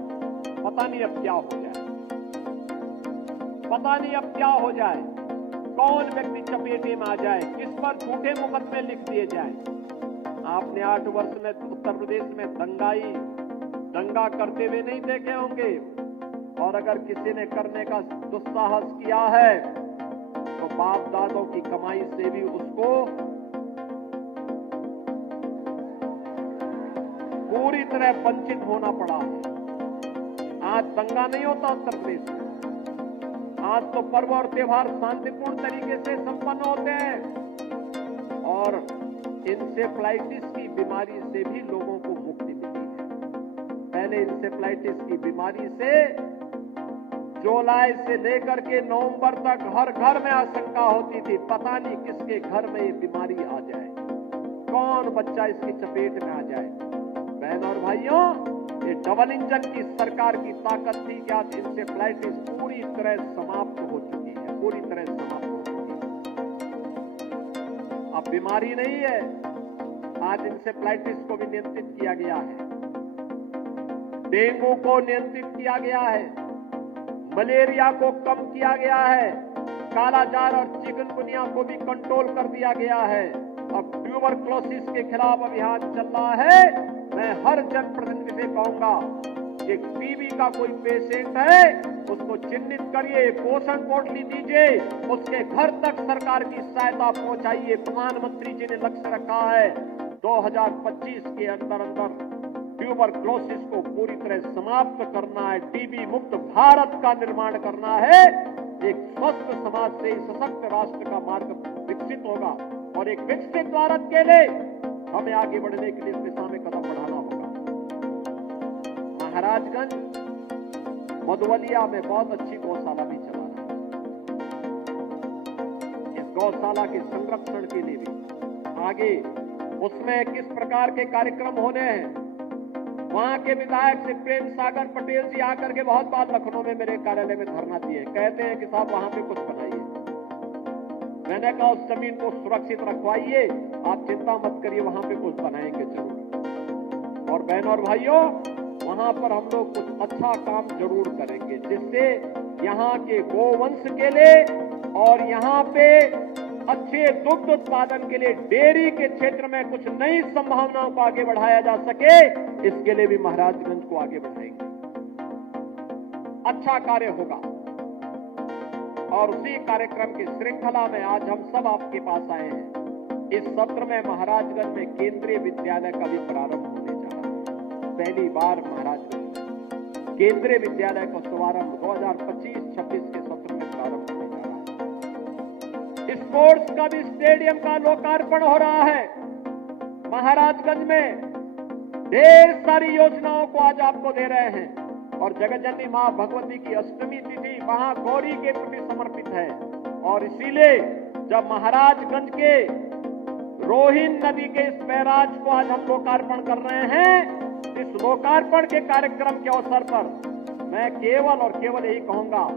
पता नहीं अब क्या हो जाए, पता नहीं अब क्या हो जाए, कौन व्यक्ति चपेटे में आ जाए, किस पर झूठे मुकदमे लिख दिए जाए। आपने 8 वर्ष में उत्तर प्रदेश में दंगा करते हुए नहीं देखे होंगे, और अगर किसी ने करने का दुस्साहस किया है तो बाप दादों की कमाई से भी उसको पूरी तरह वंचित होना पड़ा है। आज दंगा नहीं होता उत्तर प्रदेश में, आज तो पर्व और त्योहार शांतिपूर्ण तरीके से संपन्न होते हैं और इंसेफ्लाइटिस की बीमारी से भी लोगों को मुक्ति मिली है। पहले इंसेफ्लाइटिस की बीमारी से जुलाई से लेकर के नवंबर तक हर घर में आशंका होती थी, पता नहीं किसके घर में ये बीमारी आ जाए, कौन बच्चा इसकी चपेट में आ जाए। बहनों और भाइयों, ये डबल इंजन की सरकार की ताकत थी कि आज इंसेफ्लाइटिस पूरी तरह समाप्त हो चुकी है, पूरी तरह समाप्त हो चुकी है। अब बीमारी नहीं है, आज इंसेफ्लाइटिस को भी नियंत्रित किया गया है, डेंगू को नियंत्रित किया गया है, मलेरिया को कम किया गया है, कालाजार और चिकनगुनिया को भी कंट्रोल कर दिया गया है। अब ट्यूबरक्लोसिस के खिलाफ अभियान चल रहा है। मैं हर जनप्रतिनिधि से कहूंगा कि टीबी का कोई पेशेंट है उसको चिन्हित करिए, पोषण पोटली दीजिए, उसके घर तक सरकार की सहायता पहुंचाइए। प्रधानमंत्री जी ने लक्ष्य रखा है 2025 के अंदर ट्यूबरक्लोसिस को पूरी तरह समाप्त करना है, टीबी मुक्त भारत का निर्माण करना है। एक स्वस्थ समाज से सशक्त राष्ट्र का मार्ग विकसित होगा और एक विकसित भारत के लिए हमें आगे बढ़ने के लिए इस दिशा में कदम बढ़ाना होगा। महाराजगंज मधुवलिया में बहुत अच्छी गौशाला भी चला रहा है। इस गौशाला के संरक्षण के लिए भी आगे उसमें किस प्रकार के कार्यक्रम होने हैं, वहां के विधायक से प्रेम सागर पटेल जी आकर के बहुत बार लखनऊ में मेरे कार्यालय में धरना दिए, कहते हैं कि साहब वहां पे कुछ बनाइए। मैंने कहा उस जमीन को सुरक्षित रखवाइए, आप चिंता मत करिए, वहां पे कुछ बनाएंगे जरूर। और बहनों और भाइयों, वहां पर हम लोग कुछ अच्छा काम जरूर करेंगे जिससे यहाँ के गोवंश के लिए और यहाँ पे अच्छे दुग्ध उत्पादन के लिए डेयरी के क्षेत्र में कुछ नई संभावनाओं को आगे बढ़ाया जा सके, इसके लिए भी महाराजगंज को आगे बढ़ाएंगे। अच्छा कार्य होगा और उसी कार्यक्रम की श्रृंखला में आज हम सब आपके पास आए हैं। इस सत्र में महाराजगंज में केंद्रीय विद्यालय का भी प्रारंभ होने जा रहा है। पहली बार महाराजगंज केंद्रीय विद्यालय का शुभारंभ 2025-26 के सत्र में प्रारंभ होने जा रहा है। स्पोर्ट्स का भी स्टेडियम का लोकार्पण हो रहा है। महाराजगंज में ढेर सारी योजनाओं को आज आपको दे रहे हैं और जगतजननी मां भगवती की अष्टमी तिथि महागौरी के प्रति समर्पित है। और इसीलिए जब महाराजगंज के रोहिन नदी के इस बैराज को आज हम लोकार्पण कर रहे हैं, इस लोकार्पण के कार्यक्रम के अवसर पर मैं केवल और केवल यही कहूंगा,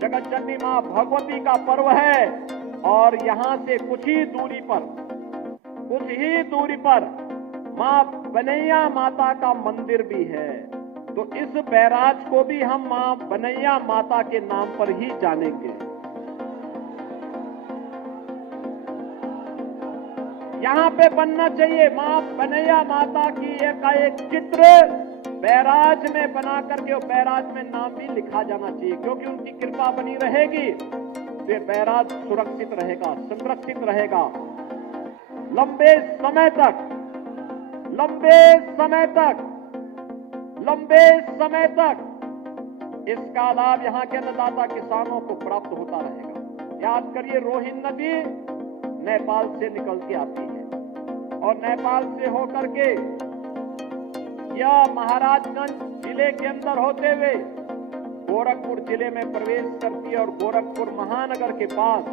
जगतजननी मां भगवती का पर्व है और यहां से कुछ ही दूरी पर मां बनैया माता का मंदिर भी है। तो इस बैराज को भी हम मां बनैया माता के नाम पर ही जानेंगे। यहां पे बनना चाहिए मां बनैया माता की एक चित्र बैराज में बना करके, बैराज में नाम भी लिखा जाना चाहिए, क्योंकि उनकी कृपा बनी रहेगी तो ये बैराज सुरक्षित रहेगा, संरक्षित रहेगा लंबे समय तक इसका लाभ यहाँ के अन्नदाता किसानों को प्राप्त होता रहेगा। याद करिए, रोहिन नदी नेपाल से निकल के आती है और नेपाल से होकर के यह महाराजगंज जिले के अंदर होते हुए गोरखपुर जिले में प्रवेश करती है और गोरखपुर महानगर के पास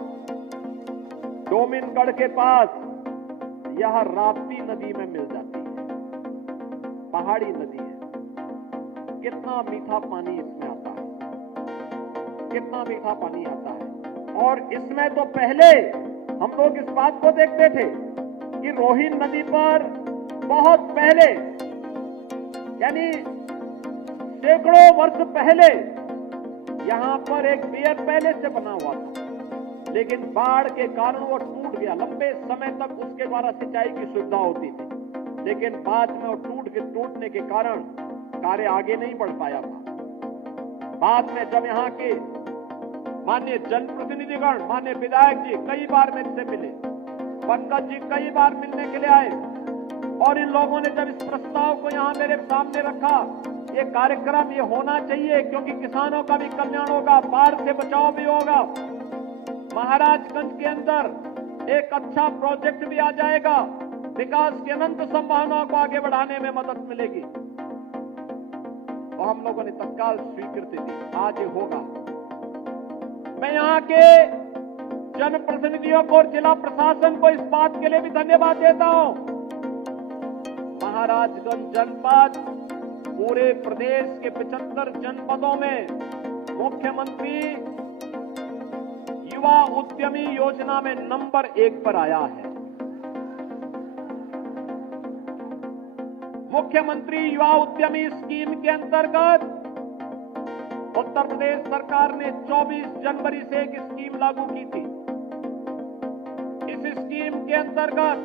डोमिनगढ़ के पास यह राप्ती नदी में मिल जाती है। पहाड़ी नदी है। कितना मीठा पानी इसमें आता है, कितना मीठा पानी आता है। और इसमें तो पहले हम लोग इस बात को देखते थे कि रोहिन नदी पर बहुत पहले, यानी सैकड़ों वर्ष पहले यहां पर एक बियर पैलेस से बना हुआ था, लेकिन बाढ़ के कारण वो टूट गया। लंबे समय तक उसके द्वारा सिंचाई की सुविधा होती थी, लेकिन बाद में वो टूटने के कारण कार्य आगे नहीं बढ़ पाया था। बाद में जब यहाँ के माननीय जनप्रतिनिधिगण, माननीय विधायक जी कई बार मेरे से मिले, पंकज जी कई बार मिलने के लिए आए, और इन लोगों ने जब इस प्रस्ताव को यहाँ मेरे सामने रखा, ये कार्यक्रम ये होना चाहिए क्योंकि किसानों का भी कल्याण होगा, बाढ़ से बचाव भी होगा, महाराजगंज के अंदर एक अच्छा प्रोजेक्ट भी आ जाएगा, विकास की अनंत संभावनाओं को आगे बढ़ाने में मदद मिलेगी। और हम लोगों ने तत्काल स्वीकृति दी, आज ये होगा। मैं यहाँ के जनप्रतिनिधियों को और जिला प्रशासन को इस बात के लिए भी धन्यवाद देता हूं। महाराजगंज जनपद पूरे प्रदेश के 75 जनपदों में मुख्यमंत्री युवा उद्यमी योजना में नंबर 1 पर आया है। मुख्यमंत्री युवा उद्यमी स्कीम के अंतर्गत उत्तर प्रदेश सरकार ने 24 जनवरी से एक स्कीम लागू की थी। इस स्कीम के अंतर्गत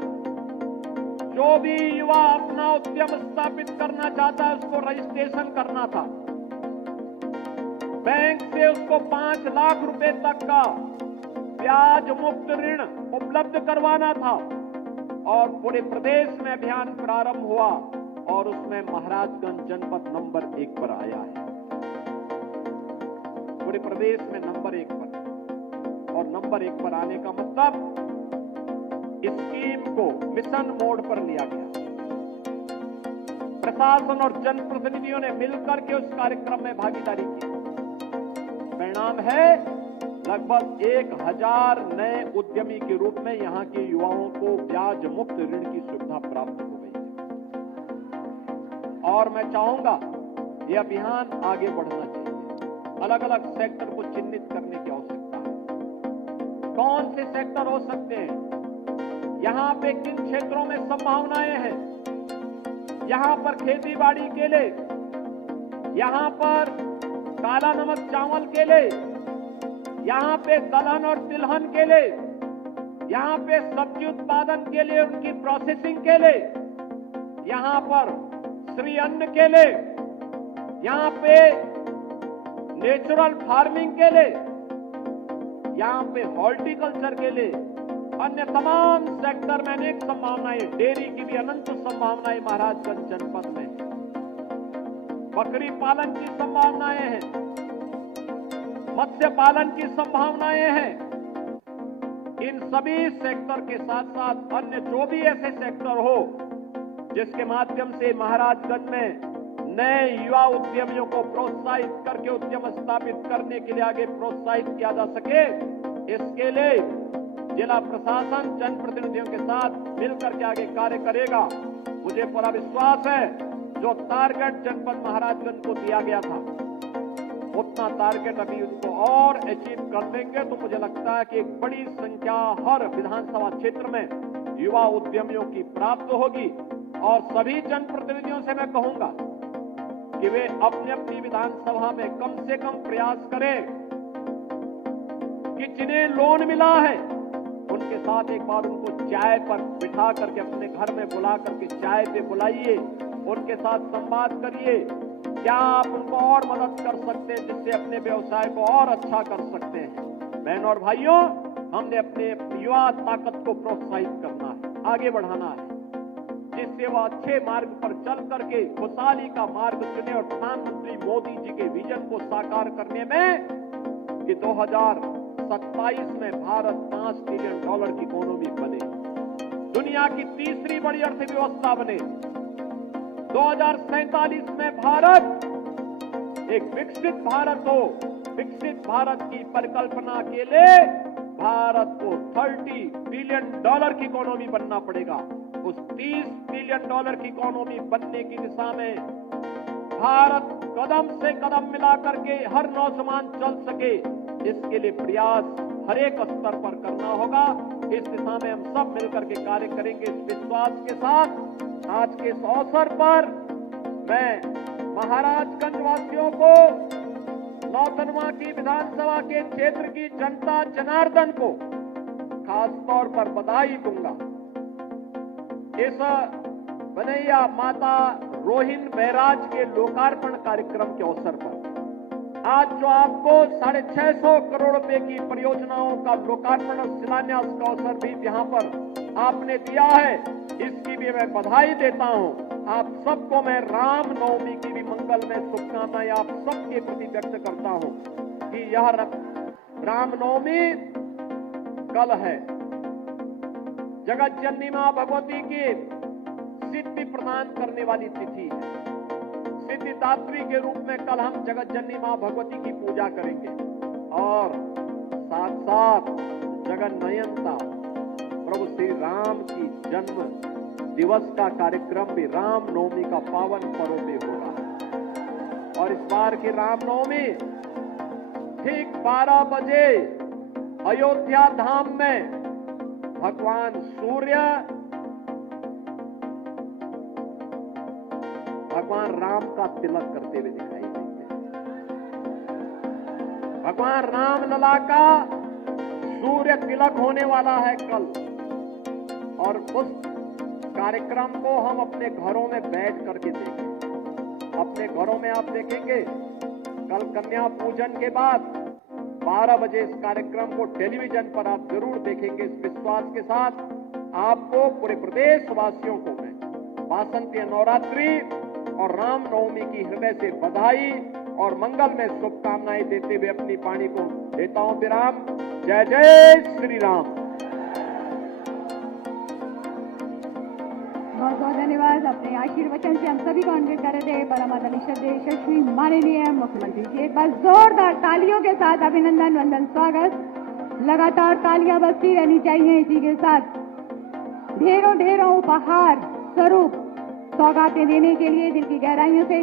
जो भी युवा अपना उद्यम स्थापित करना चाहता है उसको रजिस्ट्रेशन करना था, बैंक से उसको 5 लाख रुपए तक का ब्याज मुक्त ऋण उपलब्ध करवाना था, और पूरे प्रदेश में अभियान प्रारंभ हुआ और उसमें महाराजगंज जनपद नंबर 1 पर आया है। पूरे प्रदेश में नंबर 1 पर, और नंबर 1 पर आने का मतलब स्कीम को मिशन मोड पर लिया गया। प्रशासन और जनप्रतिनिधियों ने मिलकर के उस कार्यक्रम में भागीदारी की। परिणाम है लगभग 1000 नए उद्यमी के रूप में यहां के युवाओं को ब्याज मुक्त ऋण की सुविधा प्राप्त हो गई है। और मैं चाहूंगा यह अभियान आगे बढ़ना चाहिए। अलग अलग सेक्टर को चिन्हित करने की आवश्यकता है। कौन से सेक्टर हो सकते हैं, यहां पे किन क्षेत्रों में संभावनाएं हैं, यहां पर खेती बाड़ी के लिए, यहां पर काला नमक चावल के लिए, यहां पे दलहन और तिलहन के लिए, यहां पे सब्जी उत्पादन के लिए, उनकी प्रोसेसिंग के लिए, यहां पर श्री अन्न के लिए, यहां पे नेचुरल फार्मिंग के लिए, यहां पे हॉर्टिकल्चर के लिए, अन्य तमाम सेक्टर में अनेक संभावनाएं, डेयरी की भी अनंत संभावनाएं महाराजगंज जनपद में, बकरी पालन की संभावनाएं हैं, मत्स्य पालन की संभावनाएं हैं। इन सभी सेक्टर के साथ साथ अन्य जो भी ऐसे सेक्टर हो जिसके माध्यम से महाराजगंज में नए युवा उद्यमियों को प्रोत्साहित करके उद्यम स्थापित करने के लिए आगे प्रोत्साहित किया जा सके, इसके लिए जिला प्रशासन जनप्रतिनिधियों के साथ मिलकर के आगे कार्य करेगा। मुझे पूरा विश्वास है जो टारगेट जनपद महाराजगंज को दिया गया था उतना टारगेट अभी उनको और अचीव कर लेंगे। तो मुझे लगता है कि एक बड़ी संख्या हर विधानसभा क्षेत्र में युवा उद्यमियों की प्राप्त होगी। और सभी जनप्रतिनिधियों से मैं कहूंगा कि वे अपनी अपनी विधानसभा में कम से कम प्रयास करें कि जिन्हें लोन मिला है उनके साथ एक बार उनको चाय पर बिठा करके अपने घर में बुला करके चाय पे बुलाइए, उनके साथ संवाद करिए, क्या आप उनको और मदद कर सकते हैं जिससे अपने व्यवसाय को और अच्छा कर सकते हैं। बहनों और भाइयों, हमने अपने युवा ताकत को प्रोत्साहित करना है, आगे बढ़ाना है, जिससे वह अच्छे मार्ग पर चल करके खुशहाली का मार्ग चुने और प्रधानमंत्री मोदी जी के विजन को साकार करने में कि 2027 में भारत $5 ट्रिलियन की इकोनॉमी बने, दुनिया की तीसरी बड़ी अर्थव्यवस्था बने, 2047 में भारत एक विकसित भारत हो। विकसित भारत की परिकल्पना के लिए भारत को $30 बिलियन की इकोनॉमी बनना पड़ेगा। उस $30 बिलियन की इकोनॉमी बनने की दिशा में भारत कदम से कदम मिलाकर के हर नौजवान चल सके, इसके लिए प्रयास हर एक स्तर पर करना होगा। इस दिशा में हम सब मिलकर के कार्य करेंगे। इस विश्वास के साथ आज के इस अवसर पर मैं महाराजगंज वासियों को, नौतनवा की विधानसभा के क्षेत्र की जनता जनार्दन को खास तौर पर बधाई दूंगा। इस बनैया माता रोहिन बैराज के लोकार्पण कार्यक्रम के अवसर पर आज जो आपको 650 करोड़ रुपए की परियोजनाओं का लोकार्पण और शिलान्यास का अवसर भी यहां पर आपने दिया है, इसकी भी मैं बधाई देता हूं। आप सबको मैं रामनवमी की भी मंगलमय शुभकामनाएं आप सबके प्रति व्यक्त करता हूं कि यह रामनवमी कल है। जगत जननी मां भगवती की सिद्धि प्रदान करने वाली तिथि है। सिद्धिदात्री के रूप में कल हम जगत जननी मां भगवती की पूजा करेंगे और साथ साथ जगन्नयनता प्रभु श्री राम की जन्म दिवस का कार्यक्रम भी रामनवमी का पावन पर्व में होगा। और इस बार की रामनवमी ठीक 12 बजे अयोध्या धाम में भगवान सूर्य भगवान राम का तिलक करते हुए दिखाई देंगे। भगवान राम लला का सूर्य तिलक होने वाला है कल, और उस कार्यक्रम को हम अपने घरों में बैठ करके देखेंगे। अपने घरों में आप देखेंगे कल कन्या पूजन के बाद 12 बजे इस कार्यक्रम को टेलीविजन पर आप जरूर देखेंगे। इस विश्वास के साथ आपको पूरे प्रदेशवासियों को मैं वासंती नवरात्रि और रामनवमी की हृदय से बधाई और मंगल में शुभकामनाएं देते हुए अपनी वाणी को देता हूं विराम। जय जय श्री राम। बहुत बहुत धन्यवाद। अपने आशीर्वचन से हम सभी को अन्वित कर रहे थे परम आदरणीय श्रद्धेय यशस्वी माननीय मुख्यमंत्री जी। एक बार जोरदार तालियों के साथ अभिनंदन वंदन स्वागत। लगातार तालियां बजती रहनी चाहिए। इसी के साथ ढेरों ढेरों उपहार स्वरूप सौगातें देने के लिए दिल की गहराइयों से